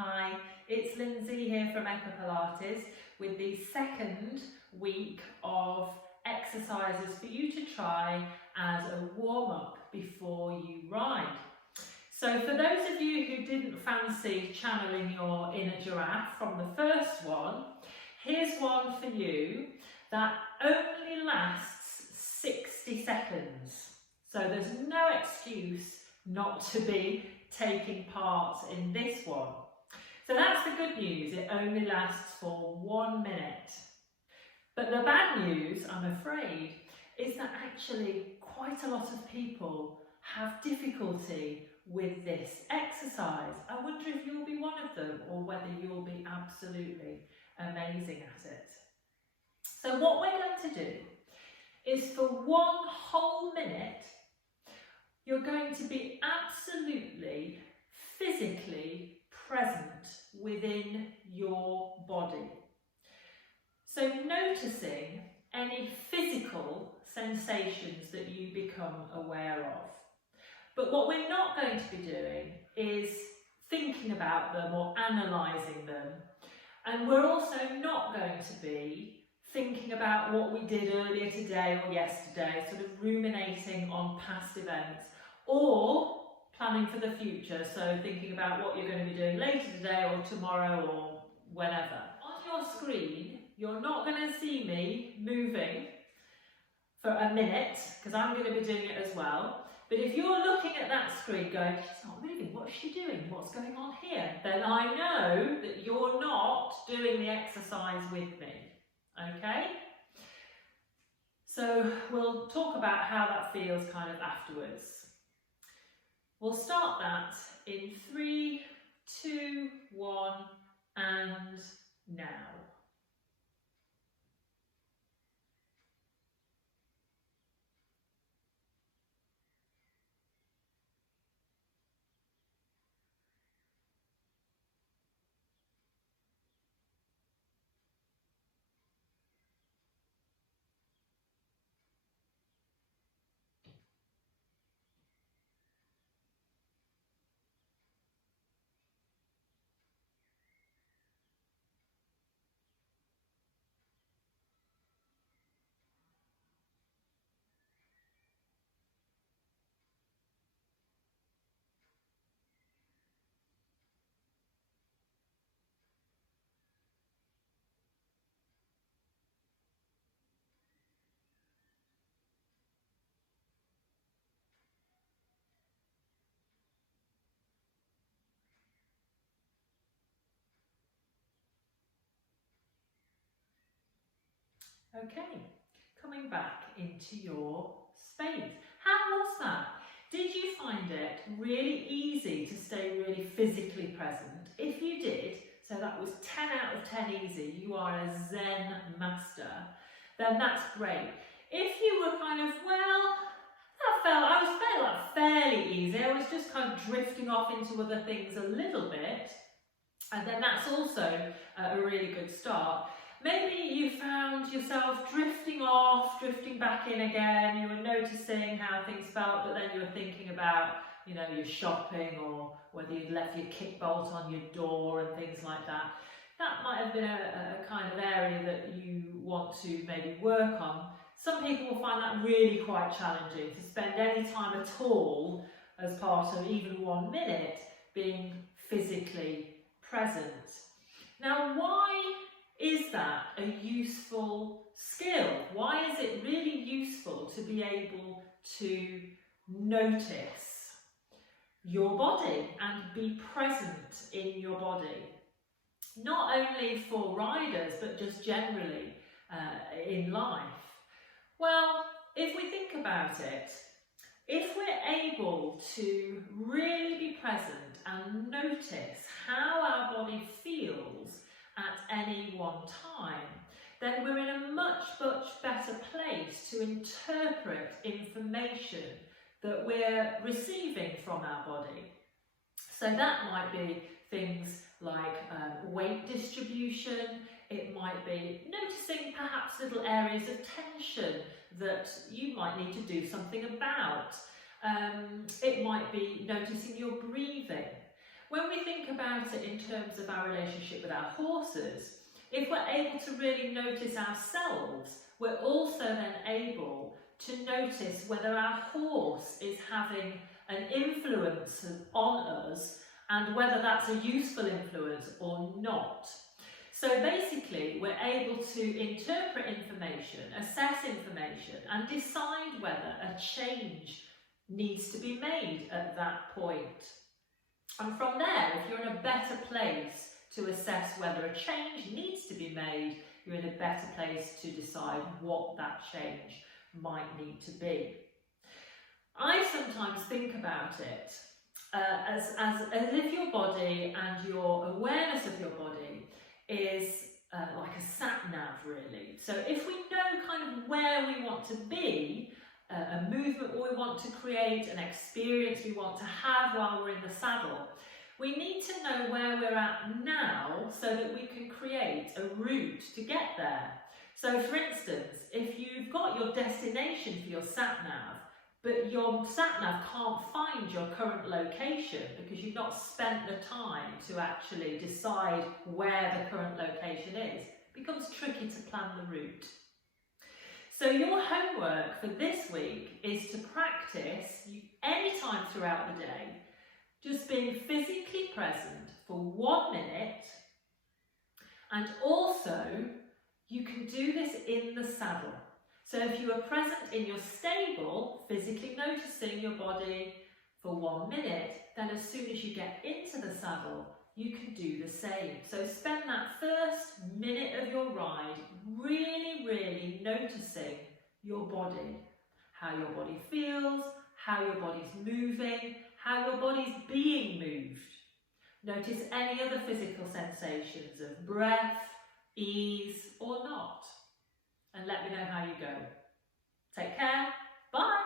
Hi, it's Lindsay here from Echo Pilates with the second week of exercises for you to try as a warm-up before you ride. So for those of you who didn't fancy channeling your inner giraffe from the first one, here's one for you that only lasts 60 seconds. So there's no excuse not to be taking part in this one. So that's the good news, it only lasts for 1 minute. But the bad news, I'm afraid, is that actually quite a lot of people have difficulty with this exercise. I wonder if you'll be one of them or whether you'll be absolutely amazing at it. So what we're going to do is for 1 whole minute, you're going to be absolutely physically present within your body. So noticing any physical sensations that you become aware of. But what we're not going to be doing is thinking about them or analysing them. And we're also not going to be thinking about what we did earlier today or yesterday, sort of ruminating on past events or planning for the future, so thinking about what you're going to be doing later today or tomorrow or whenever. On your screen, you're not going to see me moving for a minute, because I'm going to be doing it as well. But if you're looking at that screen going, she's not moving, what's she doing? What's going on here? Then I know that you're not doing the exercise with me, okay? So we'll talk about how that feels kind of afterwards. We'll start that in 3, 2, 1, and now. Okay, coming back into your space. How was that? Did you find it really easy to stay really physically present? If you did, so that was 10 out of 10 easy, you are a Zen master, then that's great. If you were kind of, well, I was felt like fairly easy, I was just kind of drifting off into other things a little bit, and then that's also a really good start. Maybe you found yourself drifting off, drifting back in again, you were noticing how things felt, but then you were thinking about, you know, your shopping or whether you'd left your kick bolt on your door and things like that. That might have been a kind of area that you want to maybe work on. Some people will find that really quite challenging, to spend any time at all as part of even 1 minute being physically present. Now, why is that a useful skill? Why is it really useful to be able to notice your body and be present in your body? Not only for riders, but just generally in life. Well, if we think about it, if we're able to really be present and notice how our body feels at any one time, then we're in a much better place to interpret information that we're receiving from our body. So that might be things like weight distribution, it might be noticing perhaps little areas of tension that you might need to do something about. It might be noticing your breathing. When we think about it in terms of our relationship with our horses, if we're able to really notice ourselves, we're also then able to notice whether our horse is having an influence on us and whether that's a useful influence or not. So basically, we're able to interpret information, assess information, and decide whether a change needs to be made at that point. And from there, if you're in a better place to assess whether a change needs to be made, you're in a better place to decide what that change might need to be. I sometimes think about it as if your body and your awareness of your body is like a sat-nav, really. So if we know kind of where we want to be, a movement we want to create, an experience we want to have while we're in the saddle, we need to know where we're at now so that we can create a route to get there. So for instance, if you've got your destination for your sat-nav, but your sat-nav can't find your current location because you've not spent the time to actually decide where the current location is, it becomes tricky to plan the route. So your homework for this week is to practice any time throughout the day, just being physically present for 1 minute, and also you can do this in the saddle. So if you are present in your stable, physically noticing your body for 1 minute, then as soon as you get into the saddle, you can do the same. So spend that first minute of your ride really, really noticing your body, how your body feels, how your body's moving, how your body's being moved. Notice any other physical sensations of breath, ease or not. And let me know how you go. Take care. Bye.